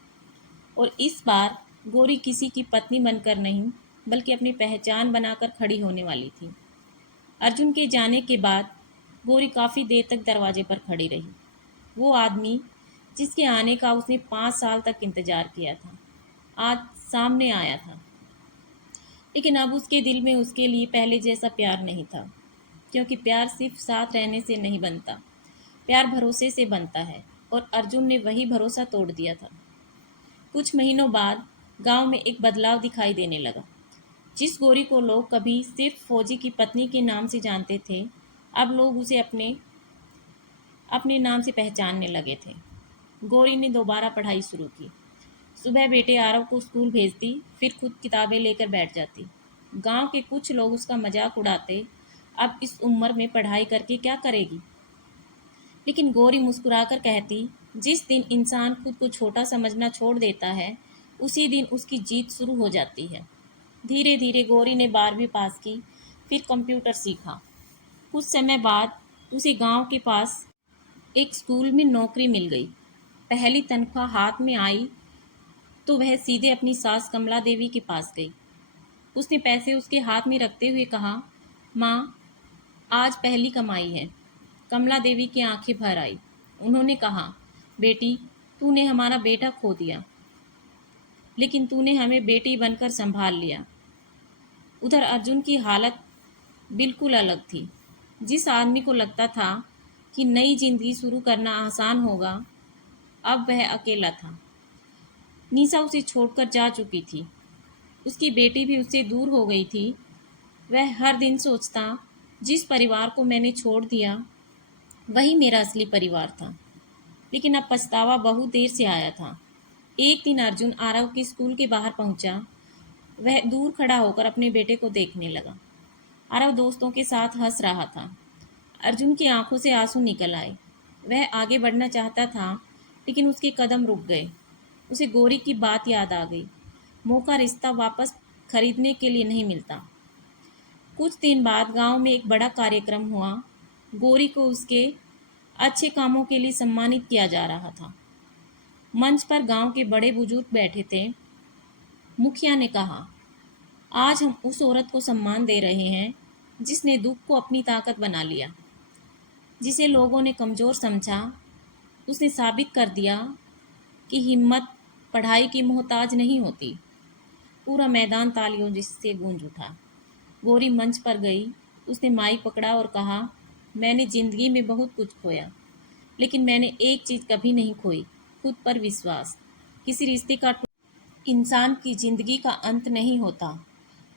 और इस बार गौरी किसी की पत्नी बनकर नहीं, बल्कि अपनी पहचान बनाकर खड़ी होने वाली थी। अर्जुन के जाने के बाद गौरी काफ़ी देर तक दरवाजे पर खड़ी रही। वो आदमी जिसके आने का उसने 5 साल तक इंतजार किया था, आज सामने आया था। लेकिन अब उसके दिल में उसके लिए पहले जैसा प्यार नहीं था, क्योंकि प्यार सिर्फ साथ रहने से नहीं बनता, प्यार भरोसे से बनता है। और अर्जुन ने वही भरोसा तोड़ दिया था। कुछ महीनों बाद गांव में एक बदलाव दिखाई देने लगा। जिस गौरी को लोग कभी सिर्फ फौजी की पत्नी के नाम से जानते थे, अब लोग उसे अपने अपने नाम से पहचानने लगे थे। गौरी ने दोबारा पढ़ाई शुरू की। सुबह बेटे आरव को स्कूल भेजती, फिर खुद किताबें लेकर बैठ जाती। गांव के कुछ लोग उसका मजाक उड़ाते, अब इस उम्र में पढ़ाई करके क्या करेगी। लेकिन गौरी मुस्कुराकर कहती, जिस दिन इंसान खुद को छोटा समझना छोड़ देता है, उसी दिन उसकी जीत शुरू हो जाती है। धीरे धीरे गौरी ने 12वीं पास की, फिर कंप्यूटर सीखा। कुछ समय बाद उसे गांव के पास एक स्कूल में नौकरी मिल गई। पहली तनख्वाह हाथ में आई तो वह सीधे अपनी सास कमला देवी के पास गई। उसने पैसे उसके हाथ में रखते हुए कहा, माँ, आज पहली कमाई है। कमला देवी की आंखें भर आई। उन्होंने कहा, बेटी, तूने हमारा बेटा खो दिया, लेकिन तूने हमें बेटी बनकर संभाल लिया। उधर अर्जुन की हालत बिल्कुल अलग थी। जिस आदमी को लगता था कि नई जिंदगी शुरू करना आसान होगा, अब वह अकेला था। निशा उसे छोड़कर जा चुकी थी। उसकी बेटी भी उससे दूर हो गई थी। वह हर दिन सोचता, जिस परिवार को मैंने छोड़ दिया वही मेरा असली परिवार था। लेकिन अब पछतावा बहुत देर से आया था। एक दिन अर्जुन आरव के स्कूल के बाहर पहुंचा। वह दूर खड़ा होकर अपने बेटे को देखने लगा। आरव दोस्तों के साथ हंस रहा था। अर्जुन की आंखों से आंसू निकल आए। वह आगे बढ़ना चाहता था, लेकिन उसके कदम रुक गए। उसे गौरी की बात याद आ गई। मौका रिश्ता वापस खरीदने के लिए नहीं मिलता। कुछ दिन बाद गांव में एक बड़ा कार्यक्रम हुआ। गौरी को उसके अच्छे कामों के लिए सम्मानित किया जा रहा था। मंच पर गांव के बड़े बुजुर्ग बैठे थे। मुखिया ने कहा, आज हम उस औरत को सम्मान दे रहे हैं जिसने दुख को अपनी ताकत बना लिया। जिसे लोगों ने कमज़ोर समझा, उसने साबित कर दिया कि हिम्मत पढ़ाई की मोहताज नहीं होती। पूरा मैदान तालियों से गूंज उठा। गौरी मंच पर गई। उसने माइक पकड़ा और कहा, मैंने ज़िंदगी में बहुत कुछ खोया, लेकिन मैंने एक चीज़ कभी नहीं खोई, खुद पर विश्वास। किसी रिश्ते का इंसान की ज़िंदगी का अंत नहीं होता।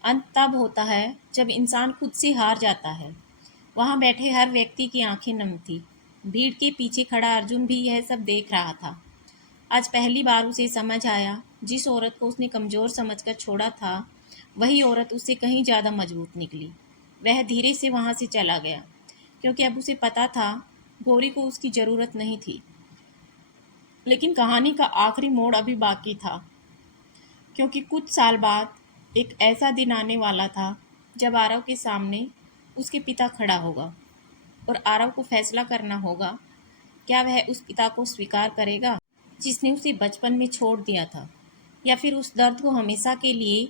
अंत तब होता है जब इंसान खुद से हार जाता है। वहाँ बैठे हर व्यक्ति की आंखें नम थी। भीड़ के पीछे खड़ा अर्जुन भी यह सब देख रहा था। आज पहली बार उसे समझ आया, जिस औरत को उसने कमज़ोर समझकर छोड़ा था, वही औरत उससे कहीं ज़्यादा मजबूत निकली। वह धीरे से वहाँ से चला गया, क्योंकि अब उसे पता था गौरी को उसकी ज़रूरत नहीं थी। लेकिन कहानी का आखिरी मोड़ अभी बाकी था, क्योंकि कुछ साल बाद एक ऐसा दिन आने वाला था जब आरव के सामने उसके पिता खड़ा होगा और आरव को फैसला करना होगा, क्या वह उस पिता को स्वीकार करेगा जिसने उसे बचपन में छोड़ दिया था, या फिर उस दर्द को हमेशा के लिए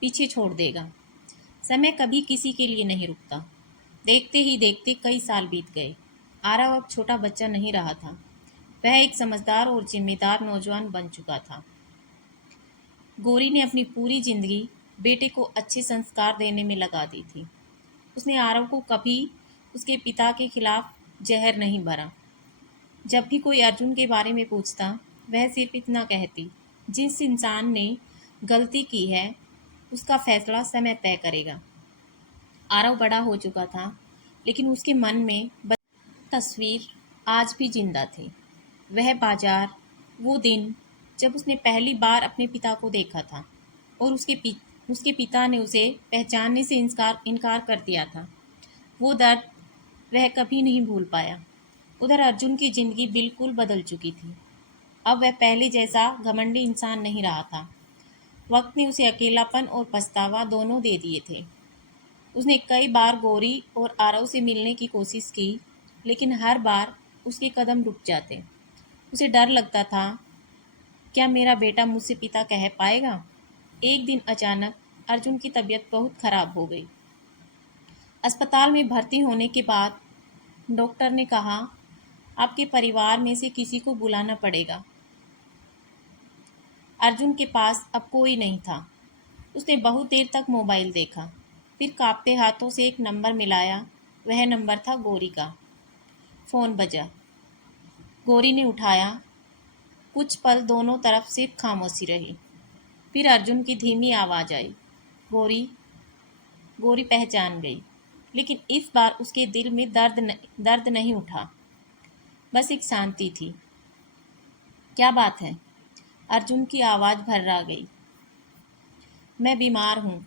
पीछे छोड़ देगा। समय कभी किसी के लिए नहीं रुकता। देखते ही देखते कई साल बीत गए। आरव अब छोटा बच्चा नहीं रहा था। वह एक समझदार और जिम्मेदार नौजवान बन चुका था। गौरी ने अपनी पूरी जिंदगी बेटे को अच्छे संस्कार देने में लगा दी थी। उसने आरव को कभी उसके पिता के खिलाफ जहर नहीं भरा। जब भी कोई अर्जुन के बारे में पूछता, वह सिर्फ इतना कहती, जिस इंसान ने गलती की है उसका फैसला समय तय करेगा। आरव बड़ा हो चुका था, लेकिन उसके मन में तस्वीर आज भी जिंदा थी। वह बाजार, वो दिन जब उसने पहली बार अपने पिता को देखा था और उसके पिता ने उसे पहचानने से इनकार कर दिया था। वो दर्द वह कभी नहीं भूल पाया। उधर अर्जुन की ज़िंदगी बिल्कुल बदल चुकी थी। अब वह पहले जैसा घमंडी इंसान नहीं रहा था। वक्त ने उसे अकेलापन और पछतावा दोनों दे दिए थे। उसने कई बार गौरी और आरव से मिलने की कोशिश की, लेकिन हर बार उसके कदम रुक जाते। उसे डर लगता था, क्या मेरा बेटा मुझसे पिता कह पाएगा? एक दिन अचानक अर्जुन की तबीयत बहुत खराब हो गई। अस्पताल में भर्ती होने के बाद डॉक्टर ने कहा, आपके परिवार में से किसी को बुलाना पड़ेगा। अर्जुन के पास अब कोई नहीं था। उसने बहुत देर तक मोबाइल देखा, फिर कांपते हाथों से एक नंबर मिलाया। वह नंबर था गौरी का। फ़ोन बजा। गौरी ने उठाया। कुछ पल दोनों तरफ से खामोशी रही। फिर अर्जुन की धीमी आवाज़ आई, गौरी। गौरी पहचान गई, लेकिन इस बार उसके दिल में दर्द नहीं उठा, बस एक शांति थी। क्या बात है? अर्जुन की आवाज़ भर्रा गई। मैं बीमार हूँ,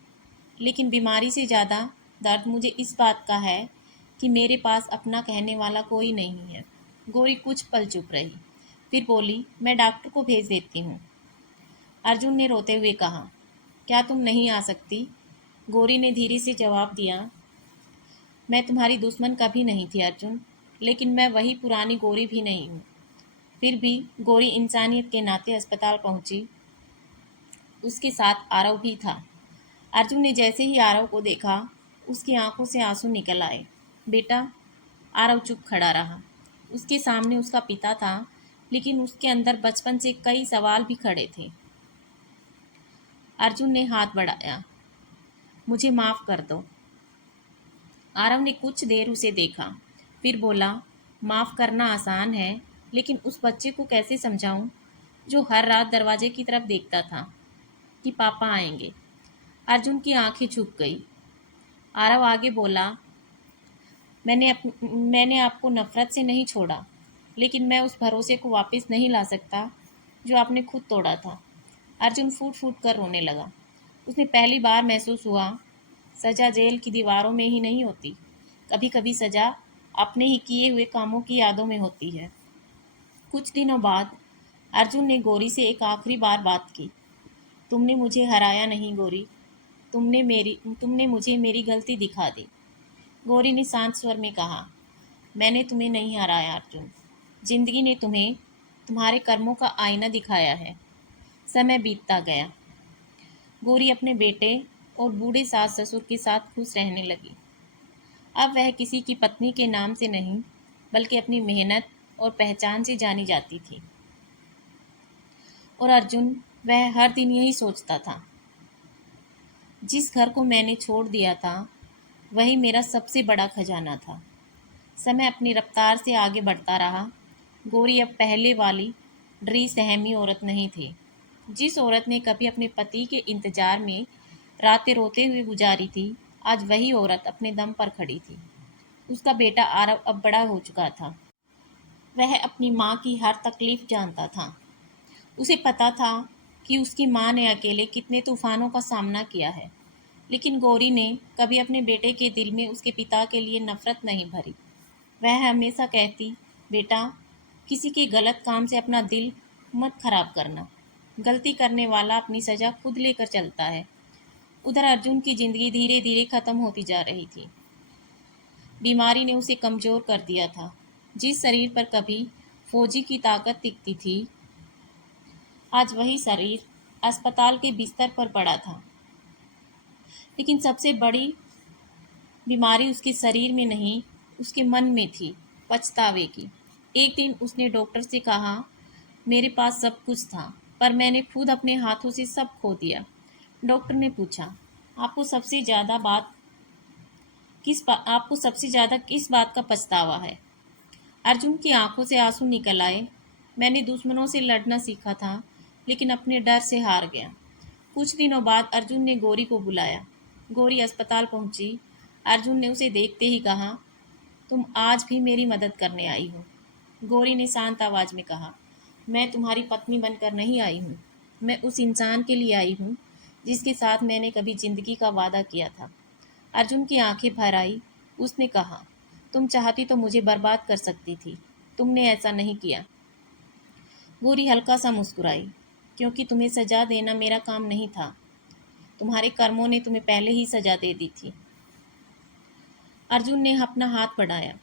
लेकिन बीमारी से ज़्यादा दर्द मुझे इस बात का है कि मेरे पास अपना कहने वाला कोई नहीं है। गौरी कुछ पल चुप रही, फिर बोली, मैं डॉक्टर को भेज देती हूँ। अर्जुन ने रोते हुए कहा, क्या तुम नहीं आ सकती? गौरी ने धीरे से जवाब दिया, मैं तुम्हारी दुश्मन कभी नहीं थी अर्जुन, लेकिन मैं वही पुरानी गौरी भी नहीं हूँ। फिर भी गौरी इंसानियत के नाते अस्पताल पहुंची। उसके साथ आरव भी था। अर्जुन ने जैसे ही आरव को देखा, उसकी आंखों से आंसू निकल आए। बेटा। आरव चुप खड़ा रहा। उसके सामने उसका पिता था, लेकिन उसके अंदर बचपन से कई सवाल भी खड़े थे। अर्जुन ने हाथ बढ़ाया, मुझे माफ़ कर दो। आरव ने कुछ देर उसे देखा, फिर बोला, माफ़ करना आसान है, लेकिन उस बच्चे को कैसे समझाऊं जो हर रात दरवाजे की तरफ देखता था कि पापा आएंगे। अर्जुन की आंखें झुक गई। आरव आगे बोला, मैंने आपको नफ़रत से नहीं छोड़ा, लेकिन मैं उस भरोसे को वापस नहीं ला सकता जो आपने खुद तोड़ा था। अर्जुन फूट फूट कर रोने लगा। उसने पहली बार महसूस हुआ, सज़ा जेल की दीवारों में ही नहीं होती, कभी कभी सज़ा अपने ही किए हुए कामों की यादों में होती है। कुछ दिनों बाद अर्जुन ने गौरी से एक आखिरी बार बात की। तुमने मुझे हराया नहीं गौरी, तुमने मुझे मेरी गलती दिखा दी। गौरी ने शांत स्वर में कहा, मैंने तुम्हें नहीं हराया अर्जुन, जिंदगी ने तुम्हें तुम्हारे कर्मों का आईना दिखाया है। समय बीतता गया। गौरी अपने बेटे और बूढ़े सास ससुर के साथ खुश रहने लगी। अब वह किसी की पत्नी के नाम से नहीं, बल्कि अपनी मेहनत और पहचान से जानी जाती थी। और अर्जुन, वह हर दिन यही सोचता था, जिस घर को मैंने छोड़ दिया था वही मेरा सबसे बड़ा खजाना था। समय अपनी रफ्तार से आगे बढ़ता रहा। गौरी अब पहले वाली डरी सहमी औरत नहीं थी। जिस औरत ने कभी अपने पति के इंतजार में रातें रोते हुए गुजारी थी, आज वही औरत अपने दम पर खड़ी थी। उसका बेटा आरव अब बड़ा हो चुका था। वह अपनी माँ की हर तकलीफ जानता था। उसे पता था कि उसकी माँ ने अकेले कितने तूफानों का सामना किया है, लेकिन गौरी ने कभी अपने बेटे के दिल में उसके पिता के लिए नफरत नहीं भरी। वह हमेशा कहती, बेटा, किसी के गलत काम से अपना दिल मत खराब करना। गलती करने वाला अपनी सज़ा खुद लेकर चलता है। उधर अर्जुन की ज़िंदगी धीरे धीरे ख़त्म होती जा रही थी। बीमारी ने उसे कमज़ोर कर दिया था। जिस शरीर पर कभी फौजी की ताकत दिखती थी, आज वही शरीर अस्पताल के बिस्तर पर पड़ा था। लेकिन सबसे बड़ी बीमारी उसके शरीर में नहीं, उसके मन में थी, पछतावे की। एक दिन उसने डॉक्टर से कहा, मेरे पास सब कुछ था, पर मैंने खुद अपने हाथों से सब खो दिया। डॉक्टर ने पूछा, आपको सबसे ज़्यादा किस बात का पछतावा है? अर्जुन की आंखों से आंसू निकल आए। मैंने दुश्मनों से लड़ना सीखा था, लेकिन अपने डर से हार गया। कुछ दिनों बाद अर्जुन ने गौरी को बुलाया। गौरी अस्पताल पहुंची। अर्जुन ने उसे देखते ही कहा, तुम आज भी मेरी मदद करने आई हो। गौरी ने शांत आवाज में कहा, मैं तुम्हारी पत्नी बनकर नहीं आई हूँ। मैं उस इंसान के लिए आई हूँ जिसके साथ मैंने कभी जिंदगी का वादा किया था। अर्जुन की आंखें भर आई। उसने कहा, तुम चाहती तो मुझे बर्बाद कर सकती थी, तुमने ऐसा नहीं किया। गौरी हल्का सा मुस्कुराई। क्योंकि तुम्हें सजा देना मेरा काम नहीं था। तुम्हारे कर्मों ने तुम्हें पहले ही सजा दे दी थी। अर्जुन ने अपना हाथ बढ़ाया।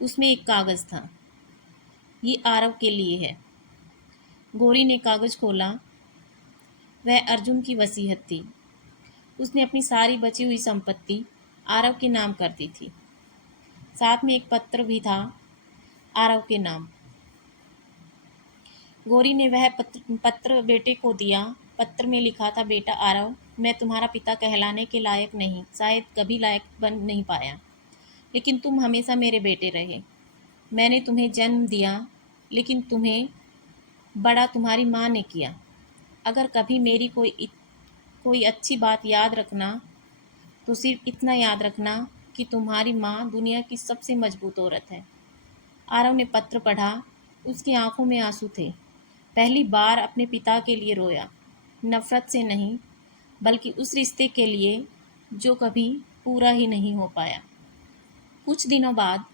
उसमें एक कागज था। ये आरव के लिए है। गौरी ने कागज खोला। वह अर्जुन की वसीयत थी। उसने अपनी सारी बची हुई संपत्ति आरव के नाम कर दी थी। साथ में एक पत्र भी था आरव के नाम। गौरी ने वह पत्र बेटे को दिया। पत्र में लिखा था, बेटा आरव, मैं तुम्हारा पिता कहलाने के लायक नहीं, शायद कभी लायक बन नहीं पाया, लेकिन तुम हमेशा मेरे बेटे रहे। मैंने तुम्हें जन्म दिया, लेकिन तुम्हें बड़ा तुम्हारी माँ ने किया। अगर कभी मेरी कोई अच्छी बात याद रखना तो सिर्फ इतना याद रखना कि तुम्हारी माँ दुनिया की सबसे मजबूत औरत है। आरव ने पत्र पढ़ा। उसकी आंखों में आंसू थे। पहली बार अपने पिता के लिए रोया। नफरत से नहीं, बल्कि उस रिश्ते के लिए जो कभी पूरा ही नहीं हो पाया। कुछ दिनों बाद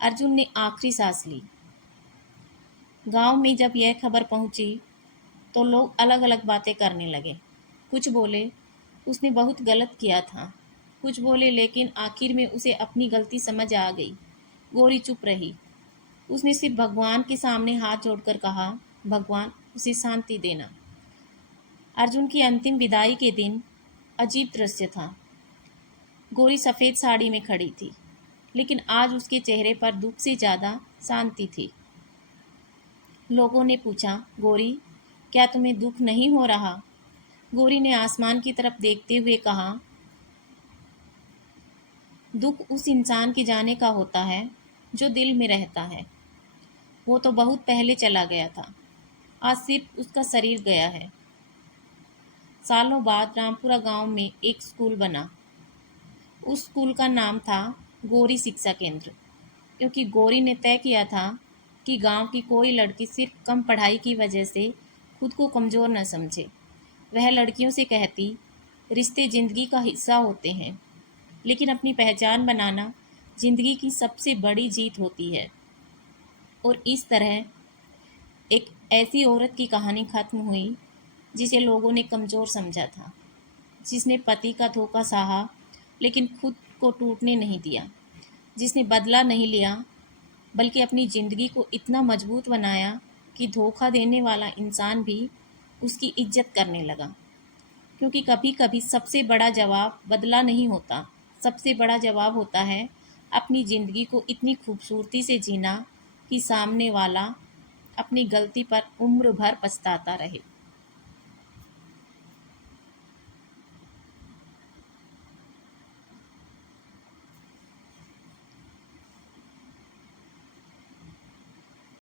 अर्जुन ने आखिरी सांस ली। गांव में जब यह खबर पहुंची तो लोग अलग अलग बातें करने लगे। कुछ बोले उसने बहुत गलत किया था। कुछ बोले लेकिन आखिर में उसे अपनी गलती समझ आ गई। गौरी चुप रही। उसने सिर्फ भगवान के सामने हाथ जोड़कर कहा, भगवान उसे शांति देना। अर्जुन की अंतिम विदाई के दिन अजीब दृश्य था। गौरी सफ़ेद साड़ी में खड़ी थी, लेकिन आज उसके चेहरे पर दुख से ज़्यादा शांति थी। लोगों ने पूछा, गौरी, क्या तुम्हें दुख नहीं हो रहा? गौरी ने आसमान की तरफ देखते हुए कहा, दुख उस इंसान के जाने का होता है जो दिल में रहता है। वो तो बहुत पहले चला गया था। आज सिर्फ उसका शरीर गया है। सालों बाद रामपुरा गांव में एक स्कूल बना। उस स्कूल का नाम था गौरी शिक्षा केंद्र, क्योंकि गौरी ने तय किया था कि गांव की कोई लड़की सिर्फ कम पढ़ाई की वजह से खुद को कमज़ोर न समझे। वह लड़कियों से कहती, रिश्ते ज़िंदगी का हिस्सा होते हैं, लेकिन अपनी पहचान बनाना ज़िंदगी की सबसे बड़ी जीत होती है। और इस तरह एक ऐसी औरत की कहानी खत्म हुई जिसे लोगों ने कमज़ोर समझा था, जिसने पति का धोखा सहा लेकिन खुद को टूटने नहीं दिया, जिसने बदला नहीं लिया बल्कि अपनी ज़िंदगी को इतना मजबूत बनाया कि धोखा देने वाला इंसान भी उसकी इज्जत करने लगा। क्योंकि कभी कभी सबसे बड़ा जवाब बदला नहीं होता, सबसे बड़ा जवाब होता है अपनी ज़िंदगी को इतनी खूबसूरती से जीना कि सामने वाला अपनी गलती पर उम्र भर पछताता रहे।